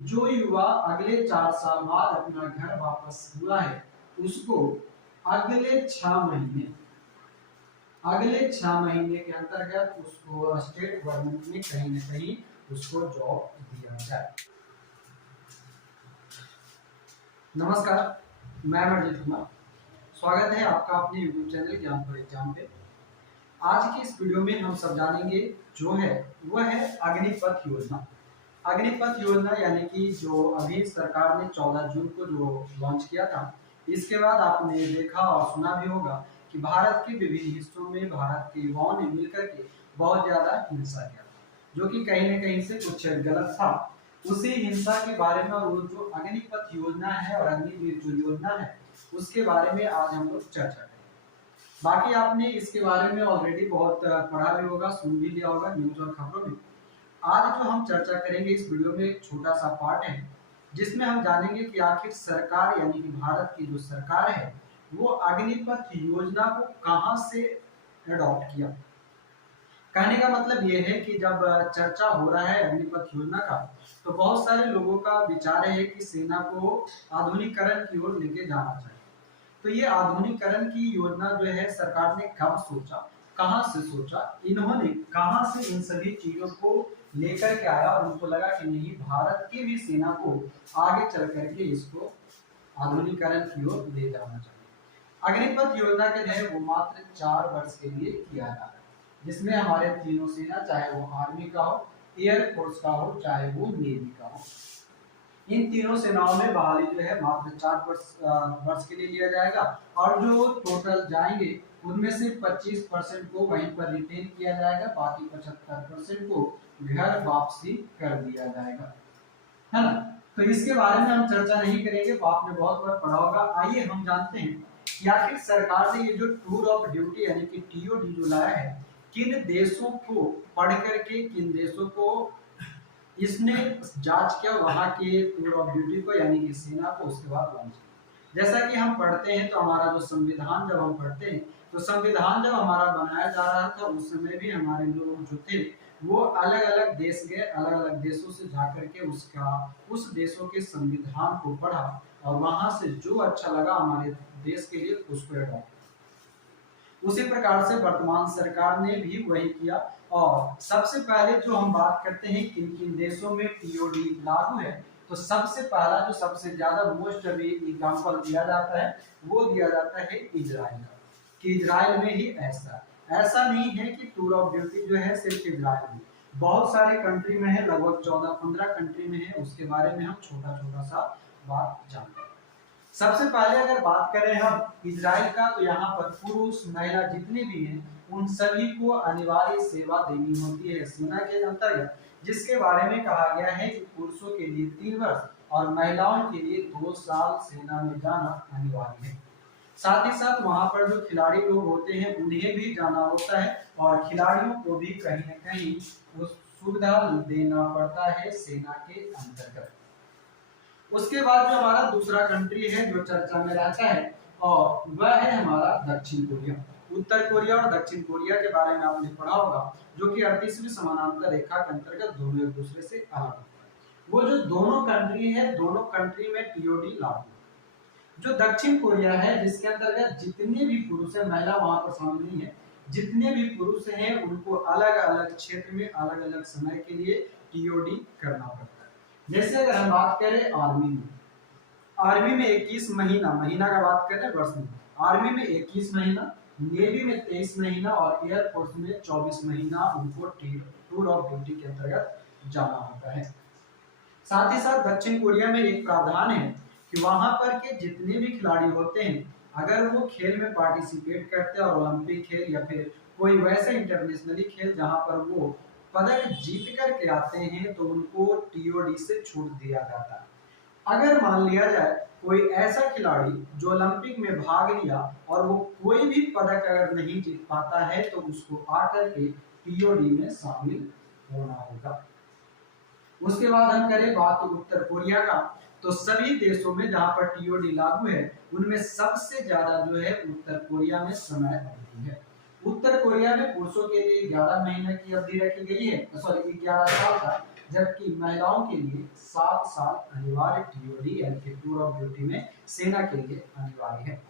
जो युवा अगले 4 साल बाद अपना घर वापस हुआ है उसको अगले 6 महीने के अंतर्गत उसको स्टेट गवर्नमेंट में कहीं न कहीं उसको जॉब दिया जाए। नमस्कार, मैं अमरजीत कुमार। स्वागत है आपका अपने YouTube चैनल ज्ञान फॉर एग्जाम पे। आज की इस वीडियो में हम सब जानेंगे जो है वह है अग्निपथ योजना। अग्निपथ योजना यानी कि जो अभी सरकार ने 14 जून को जो लॉन्च किया था, इसके बाद आपने देखा और सुना भी होगा कि भारत के विभिन्न हिस्सों में भारत के युवाओं ने मिलकर के बहुत ज्यादा हिंसा किया, जो कि कहीं न कहीं से कुछ गलत था। उसी हिंसा के बारे में और वो जो अग्निपथ योजना है और अग्निवीर जो योजना है उसके बारे में आज हम लोग चर्चा करेंगे। बाकी आपने इसके बारे में ऑलरेडी बहुत पढ़ा भी होगा, सुन भी लिया होगा न्यूज और खबरों में। आज जो हम चर्चा करेंगे इस वीडियो में एक छोटा सा पार्ट है जिसमें हम जानेंगे कि आखिर सरकार यानी कि भारत की जो सरकार है वो अग्निपथ योजना को कहां से अडॉप्ट किया। कहने का मतलब ये है कि जब चर्चा हो रहा है अग्निपथ योजना का तो बहुत सारे लोगों का विचार है कि सेना को आधुनिकीकरण की ओर लेके जाना चाहिए। तो ये आधुनिकीकरण की योजना जो है सरकार ने कब सोचा, कहां से सोचा, इन्होंने कहां से इन सभी चीजों को लेकर के आया और उनको लगा कि नहीं भारत की भी सेना को आगे चल करके इसको आधुनिकीकरण की ओर ले जाना चाहिए। अग्निपथ योजना के तहत वो मात्र 4 वर्ष के लिए किया जा रहा है, जिसमें हमारे तीनों सेना, चाहे वो आर्मी का हो, एयरफोर्स का हो, चाहे वो नेवी का हो, इन तीनों सेनाओं में बहाली जो है मात्र 4 वर्ष के लिए लिया जाएगा और जो टोटल जाएंगे उनमें से 25% को वहीं पर रिटेन किया जाएगा, बाकी 75% को घर वापसी कर दिया जाएगा, है ना। तो इसके बारे में हम चर्चा नहीं करेंगे, वो आपने बहुत बार पढ़ा होगा। आइए हम जानते हैं कि आखिर सरकार ने ये जो टूर ऑफ ड्यूटी यानी कि टीओडी जो लाया है, किन देशों को पढ़ करके, किन देशों को इसने जांच किया वहां के टूर ऑफ ड्यूटी को यानी कि सेना को, उसके बाद लॉन्च किया। जैसा कि हम पढ़ते हैं तो हमारा जो संविधान जब हम पढ़ते हैं तो संविधान जब हमारा बनाया जा रहा था उस समय भी हमारे लोग जो थे वो अलग अलग देश गए, अलग अलग देशों से जाकर के उस देशों के संविधान को पढ़ा और वहां से जो अच्छा लगा हमारे देश के लिए उसको अडॉप्ट। उसी प्रकार से वर्तमान सरकार ने भी वही किया। और सबसे पहले जो हम बात करते हैं किन किन देशों में टीओडी लागू है, तो सबसे पहला जो सबसे ज्यादा मोस्ट अभी एग्जाम्पल दिया जाता है वो दिया जाता है इजराइल का, कि इजराइल में ही ऐसा नहीं है कि टूर ऑफ ड्यूटी जो है सिर्फ इजराइल में, बहुत सारे कंट्री में है, लगभग 14-15 कंट्री में है। उसके बारे में हम छोटा छोटा सा बात जानते हैं। सबसे पहले अगर बात करें हम इजराइल का, तो यहाँ पर पुरुष महिला जितने भी हैं उन सभी को अनिवार्य सेवा देनी होती है सेना के अंतर्गत, जिसके बारे में कहा गया है कि पुरुषों के लिए 3 वर्ष और महिलाओं के लिए 2 साल सेना में जाना अनिवार्य है। साथ ही साथ वहां पर जो खिलाड़ी लोग होते हैं उन्हें भी जाना होता है और खिलाड़ियों को भी कहीं न कहीं उस सुविधा देना पड़ता है सेना के अंतर्गत। उसके बाद जो हमारा दूसरा कंट्री है जो चर्चा में रहता है और वह है हमारा दक्षिण कोरिया। उत्तर कोरिया और दक्षिण कोरिया के बारे में आपने पढ़ा होगा, जो कि 38वीं समानांतर रेखा के अंतर्गत दोनों एक दूसरे से अलग होते हैं। वो जो दोनों कंट्री है, दोनों कंट्री में टीओडी लागू। जो दक्षिण कोरिया है जिसके अंतर्गत जितने भी पुरुष है, महिला वहां पर शामिल नहीं है, जितने भी पुरुष हैं उनको अलग अलग क्षेत्र में अलग अलग समय के लिए टीओडी करना पड़ता है। जैसे अगर हम बात करें आर्मी में 21 महीना का बात करें वर्ष में, आर्मी में 21 महीना, नेवी में 23 महीना और एयरफोर्स में 24 महीना उनको टूर ऑफ ड्यूटी के अंतर्गत जाना होता है। साथ ही साथ दक्षिण कोरिया में एक प्रावधान है कि वहां पर के जितने भी खिलाड़ी होते हैं अगर वो खेल में पार्टिसिपेट करते हैं और ओलंपिक खेल या फिर कोई वैसे इंटरनेशनली खेल जहां पर वो पदक जीत करके आते हैं तो उनको टीओडी से छूट दिया जाता है। अगर मान लिया जाए कोई ऐसा खिलाड़ी जो ओलंपिक में भाग लिया और वो कोई भी पदक अगर नहीं जीत पाता है तो उसको आकर के टीओडी में शामिल होना होगा। उसके बाद हम करें बात उत्तर कोरिया का, तो सभी देशों में जहां पर टीओडी लागू है उनमें सबसे ज्यादा जो है उत्तर कोरिया में समय अवधि है। उत्तर कोरिया में पुरुषों के लिए 11 महीने की अवधि रखी गई है, सॉरी 11 साल का, जबकि महिलाओं के लिए 7 साल अनिवार्य टीओडी यानी कि टूर ऑफ ड्यूटी में सेना के लिए अनिवार्य है।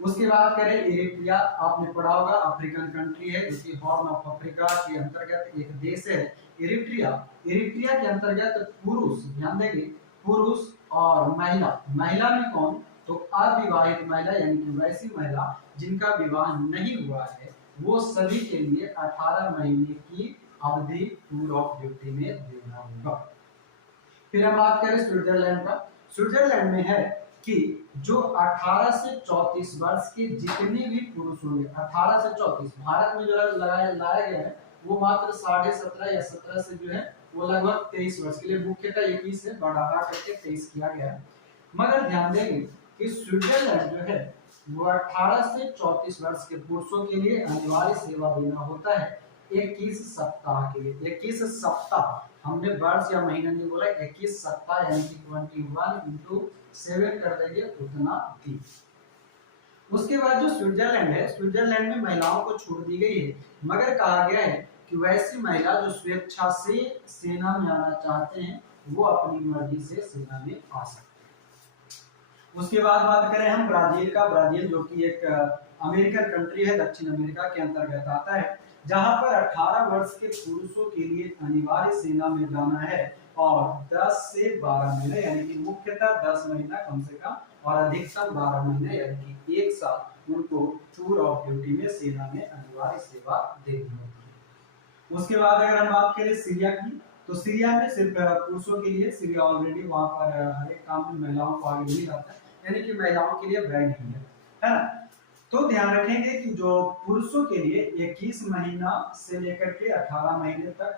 उसके बाद करें इरिट्रिया, आपने पढ़ा होगा अफ्रीकन कंट्री है, जो कि हॉर्न ऑफ अफ्रीका के अंतर्गत एक देश है इरिट्रिया। इरिट्रिया के अंतर्गत पुरुष, ध्यान देंगे, पुरुष और महिला, महिला में कौन, तो अविवाहित महिला यानी कि वैसी महिला जिनका विवाह नहीं हुआ है, वो सभी के लिए 18 महीने की अवधि टूर ऑफ ड्यूटी में देना होगा। फिर हम बात करें स्विट्जरलैंड का। स्विट्जरलैंड में है कि जो 18 से 34 वर्ष के जितने भी पुरुष होंगे, 18 से 34, भारत में जो लाया गया है वो मात्र 17.5 या 17 से जो है वो लगभग 23 वर्ष के लिए, मुख्यतः 21 से बढ़ा करके 23 किया गया है। मगर ध्यान देंगे कि स्विट्जरलैंड जो है वो 18 से 34 वर्ष के पुरुषों के लिए अनिवार्य सेवा देना होता है 21 सप्ताह के लिए। 21 सप्ताह, हमने वर्ष या महीना नहीं बोला, 21 सप्ताह यानी कि 21 इंटू 7 कर देंगे उतना दिन। उसके बाद जो स्विट्जरलैंड है, स्विट्जरलैंड में महिलाओं को छूट दी गई है, मगर कहा गया है कि वैसी महिला जो स्वेच्छा से सेना में आना चाहते हैं वो अपनी मर्जी से सेना में आ सकते हैं। उसके बाद बात करें हम ब्राजील का। ब्राजील जो कि एक अमेरिकन कंट्री है, दक्षिण अमेरिका के अंतर्गत आता है, जहां पर 18 वर्ष के पुरुषों के लिए अनिवार्य सेना में जाना है और 10 से 12 महीने यानी कि मुख्यतः 10 महीना कम से कम और अधिकतम 12 महीने यानी कि 1 साल उनको टूर ऑफ ड्यूटी में सेना में अनिवार्य सेवा देनी होती है। उसके बाद अगर हम बात करें सीरिया की, तो सीरिया में सिर्फ पुरुषों के लिए, सीरिया ऑलरेडी वहां पर हर एक काम में महिलाओं को आगे नहीं जाता है, यानी कि महिलाओं के लिए बैन नहीं है ना। तो ध्यान रखेंगे कि जो पुरुषों के लिए 21 महीना से लेकर के 18 महीने तक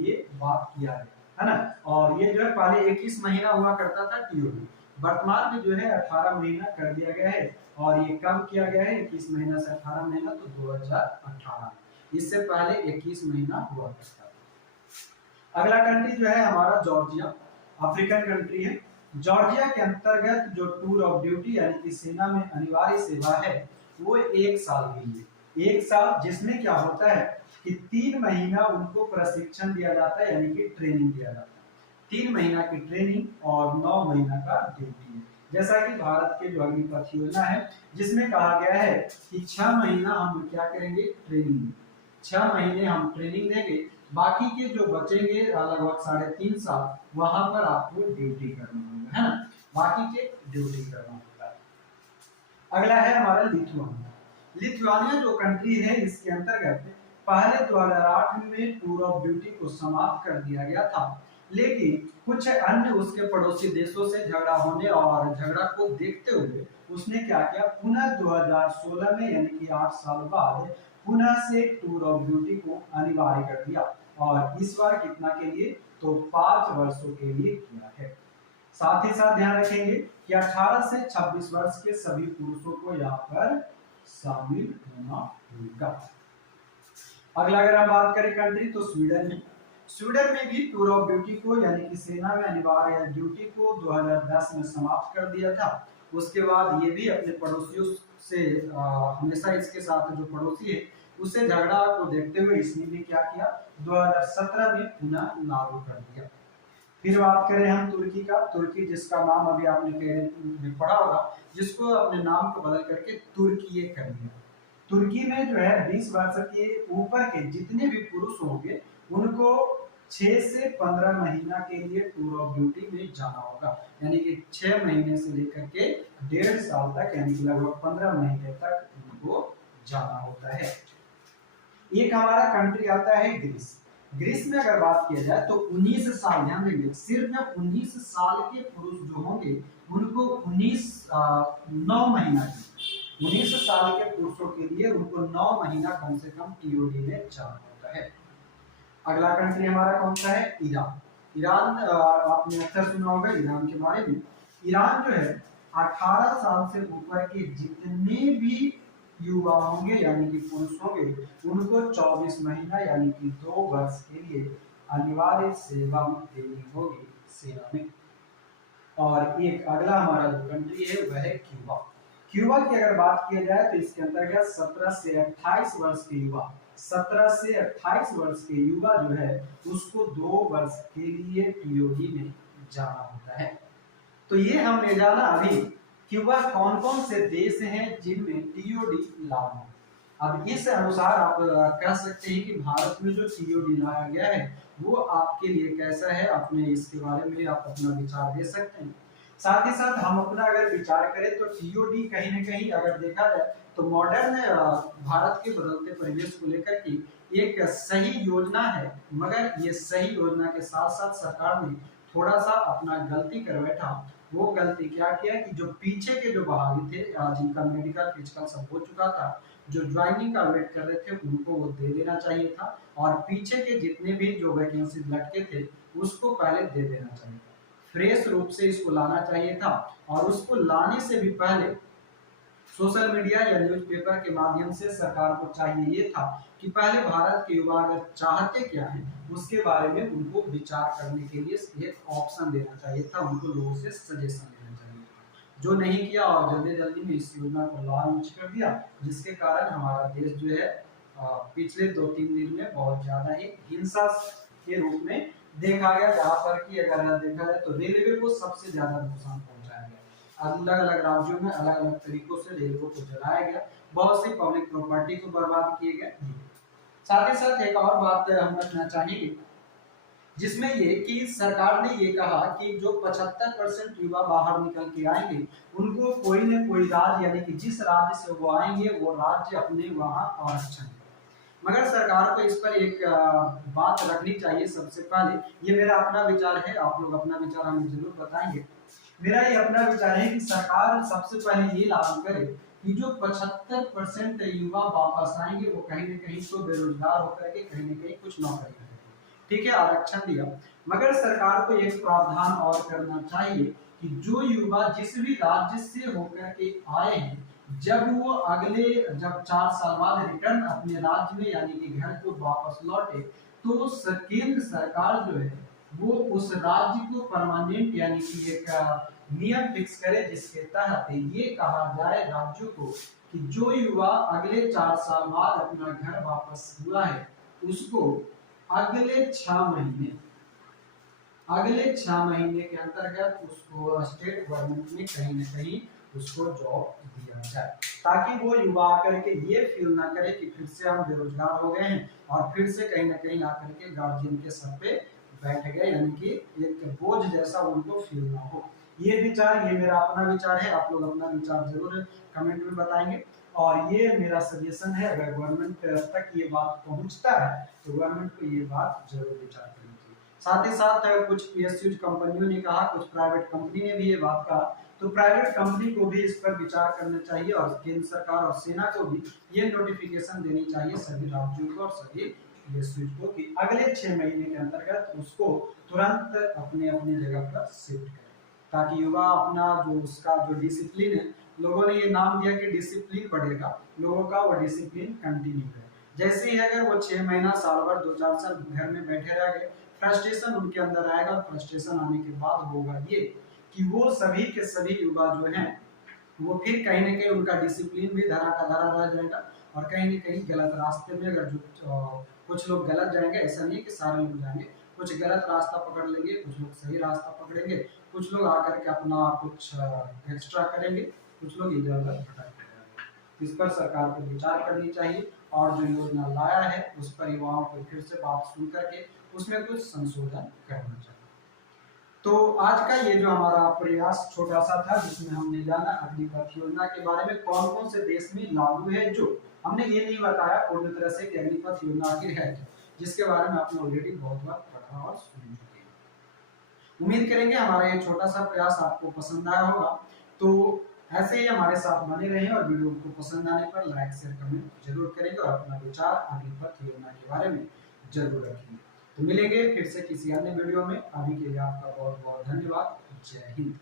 ये बात किया है ना। और ये जो है पहले 21 महीना हुआ करता था टीओडी, वर्तमान में जो है 18 महीना कर दिया गया है और ये कम किया गया है 21 महीना से 18 महीना, तो 2018, इससे पहले 21 महीना हुआ करता था। अगला कंट्री जो है हमारा जॉर्जिया, अफ्रीकन कंट्री है। जॉर्जिया के अंतर्गत जो टूर ऑफ ड्यूटी यानी कि सेना में अनिवार्य सेवा है वो 1 साल के लिए, 1 साल, जिसमें क्या होता है कि 3 महीना उनको प्रशिक्षण दिया जाता है यानी कि ट्रेनिंग दिया जाता है। 3 महीना की ट्रेनिंग और 9 महीना का ड्यूटी है, जैसा कि भारत के जो अग्निपथ योजना है जिसमें कहा गया है कि 6 महीना हम क्या करेंगे, ट्रेनिंग, 6 महीने हम ट्रेनिंग देंगे, बाकी के जो बचेंगे लगभग 3.5 साल वहां पर आपको ड्यूटी करना होगा, है ना, बाकी के ड्यूटी करना होगा। अगला है हमारा लिथुआनिया। लिथुआनिया जो कंट्री है इसके अंतर्गत पहले 2008 में टूर ऑफ ड्यूटी को समाप्त कर दिया गया था, लेकिन कुछ अन्य उसके पड़ोसी देशों से झगड़ा होने और झगड़ा को देखते हुए उसने क्या किया, पुनः 2016 में यानी कि 8 साल बाद पुनः से टूर ऑफ ड्यूटी को अनिवार्य कर दिया और इस बार कितना के लिए, तो 5 वर्षों के लिए किया है। साथ ही साथ ध्यान रखेंगे कि 18 से 26 वर्ष के सभी पुरुषों को यहाँ पर शामिल होना होगा। अगला अगर हम बात करें कंट्री, तो स्वीडन है। स्वीडन में भी टूर ऑफ ड्यूटी को यानी कि सेना में अनिवार्य ड्यूटी को 2010 में समाप्त कर दिया था। उसके बाद ये भी अपने पड़ोसियों से हमेशा इसके साथ जो पड़ोसी है उससे झगड़ा को देखते हुए इसने भी क्या किया, 2017 में पुनः लागू कर दिया। फिर बात करें हम तुर्की का। तुर्की जिसका नाम अभी आपने पढ़ा होगा, जिसको अपने नाम को बदल करके तुर्की कर दिया। तुर्की में जो है 20 वर्ष के ऊपर के जितने भी पुरुष होंगे उनको 6 से 15 महीना के लिए टूर ऑफ ड्यूटी में जाना होगा, यानी कि 6 महीने से लेकर के 1.5 साल तक यानी कि लगभग 15 महीने तक उनको जाना होता है। एक हमारा कंट्री आता है ग्रीस। ग्रीस में अगर बात किया जाए तो 19 साल, ध्यान देंगे, सिर्फ 19 साल के पुरुष जो होंगे उनको 9 महीना की, 19 साल के पुरुषों के लिए उनको 9 महीना कम से कम टीओडी में जाना होता है। अगला कंट्री हमारा कौन सा है, ईरान। ईरान आपने अक्सर सुना होगा ईरान के बारे में। ईरान जो है 18 साल से ऊपर के जितने भी युवा होंगे यानी कि पुरुष होंगे उनको 24 महीना यानी कि 2 वर्ष के लिए अनिवार्य सेवा देनी होगी सेना में। और एक अगला हमारा जो कंट्री है वह है क्यूबा। क्यूबा की अगर बात किया जाए तो इसके अंतर्गत 17 से 28 वर्ष के युवा 17 से 28 वर्ष के युवा जो है उसको 2 वर्ष के लिए टीओडी में जाना होता है। तो ये हमने जाना अभी कि वह कौन कौन से देश हैं जिनमें टीओडी लागू। अब इस अनुसार आप कह सकते हैं कि भारत में जो टीओडी लाया गया है वो आपके लिए कैसा है, अपने इसके बारे में आप अपना विचार दे सकते हैं। साथ ही साथ हम अपना अगर विचार करें तो टीओडी कहीं ना कहीं अगर देखा जाए तो मॉडर्न भारत के बदलते परिवेश को लेकर के एक सही योजना है, मगर ये सही योजना के साथ साथ सरकार ने थोड़ा सा अपना गलती कर बैठा। वो गलती क्या किया कि जो पीछे के जो बहाली थे जिनका मेडिकल फिजिकल सब हो चुका था, जो ज्वाइनिंग का वेट कर रहे थे उनको वो दे देना चाहिए था, और पीछे के जितने भी जो वैकेंसी लटके थे उसको पहले दे देना चाहिए था। फ्रेश रूप से इसको लाना चाहिए था, और उसको लाने से भी पहले सोशल मीडिया या न्यूज़पेपर के माध्यम से सरकार को चाहिए ये था कि पहले भारत के युवा अगर चाहते क्या है उसके बारे में उनको विचार करने के लिए एक ऑप्शन देना चाहिए था, उनको लोगों से सजेशन लेना चाहिए था, जो नहीं किया और जल्दी जल्दी में इस योजना को लॉन्च कर दिया, जिसके कारण हमारा देश जो है पिछले 2-3 दिन में बहुत ज्यादा ही हिंसा के रूप में देखा गया, जहाँ पर कि अगर देखा जाए तो रेलवे को सबसे ज्यादा नुकसान पहुंचाया गया। अलग अलग राज्यों में अलग अलग तरीकों से रेलवे को जलाया गया, बहुत सी पब्लिक प्रॉपर्टी को बर्बाद किए गए। साथ ही साथ एक और बात हम रखना चाहेंगे जिसमें ये कि सरकार ने ये कहा कि जो 75% युवा बाहर निकल के आएंगे उनको कोई न कोई राज्य, यानी कि जिस राज्य से वो आएंगे वो राज्य अपने वहां आरक्षण, मगर सरकार को इस पर एक बात रखनी चाहिए। सबसे पहले ये मेरा अपना विचार है, आप लोग अपना विचार हमें जरूर बताएंगे। मेरा ये अपना विचार है कि सरकार सबसे पहले ये लागू करे कि जो 75% युवा वापस आएंगे वो कहीं न कहीं तो बेरोजगार होकर के कहीं न कहीं कुछ नौकरी करेंगे। ठीक है, आरक्षण दिया, मगर सरकार को एक प्रावधान और करना चाहिए कि जो युवा जिस भी राज्य से होकर के आए हैं जब वो अगले 4 साल बाद रिटर्न अपने राज्य में यानी कि घर को वापस लौटे तो केंद्र सरकार जो है वो उस राज्य को परमानेंट यानी कि एक नियम फिक्स करे जिसके तहत ये कहा जाए राज्यों को कि जो युवा अगले 4 साल बाद अपना घर वापस हुआ है उसको अगले 6 महीने के अंतर्गत उसको स्टेट गवर्नमेंट में कहीं न कहीं उसको जॉब दिया जाए, ताकि वो युवा आकर के ये फील ना करे कि फिर से हम बेरोजगार हो गए हैं और फिर से कहीं ना कहीं आकर के गार्जियन के सर पे बैठ गए, यानी कि एक बोझ जैसा उनको फील ना हो। ये विचार, ये मेरा अपना विचार है, आप लोग अपना विचार जरूर कमेंट में बताएंगे, और ये मेरा सजेशन है अगर गवर्नमेंट तक ये बात पहुंचता है तो गवर्नमेंट को ये बात जरूर विचार करनी चाहिए। साथ ही साथ कुछ पीएसयू कंपनियों ने कहा, कुछ प्राइवेट कंपनी ने भी ये बात कहा, तो प्राइवेट कंपनी को भी इस पर विचार करना चाहिए और केंद्र सरकार और सेना को भी ये नोटिफिकेशन देनी चाहिए सभी राज्यों को और सभी पीएसयू को कि अगले 6 महीने के अंतर्गत उसको तुरंत अपने अपने जगह पर शिफ्ट करें, ताकि युवा अपना जो उसका जो डिसिप्लिन है, लोगों ने ये नाम दिया कि डिसिप्लिन बढ़ेगा, लोगों का वो डिसिप्लिन कंटिन्यू है। जैसे ही अगर वो 6 महीना साल भर 2-4 साल घर में बैठे रह गए, फ्रस्ट्रेशन उनके अंदर आएगा, और फ्रस्ट्रेशन आने के बाद होगा ये कि वो सभी के सभी युवा जो हैं वो फिर कहीं ना कहीं उनका डिसिप्लिन भी धरा का धरा रह जाएगा, और कहीं ना कहीं गलत रास्ते में अगर जो कुछ लोग गलत जाएंगे, ऐसा नहीं कि सारे लोग जाएंगे, कुछ गलत रास्ता पकड़ लेंगे, कुछ लोग सही रास्ता पकड़ेंगे, कुछ लोग आकर के अपना कुछ एक्स्ट्रा करेंगे, कुछ लोग इधर उधर भटक जाएंगे। इस पर सरकार को विचार करनी चाहिए, और जो योजना लाया है उस पर युवाओं को फिर से बात सुन करके उसमें कुछ संशोधन करना चाहिए। तो आज का ये जो हमारा प्रयास छोटा सा था जिसमें हमने जाना अग्निपथ योजना के बारे में, कौन कौन से देश में लागू है, जो हमने ये नहीं बताया पूर्ण तरह से कि अग्निपथ योजना आखिर है क्या, जिसके बारे में आपने ऑलरेडी बहुत बार पढ़ा और सुन चुके हैं। उम्मीद करेंगे हमारा ये छोटा सा प्रयास आपको पसंद आया होगा, तो ऐसे ही हमारे साथ बने रहें और वीडियो को पसंद आने पर लाइक शेयर कमेंट जरूर करेंगे और अपना विचार अग्निपथ योजना के बारे में जरूर रखेंगे। तो मिलेंगे फिर से किसी अन्य वीडियो में, अभी के लिए आपका बहुत बहुत धन्यवाद। जय हिंद।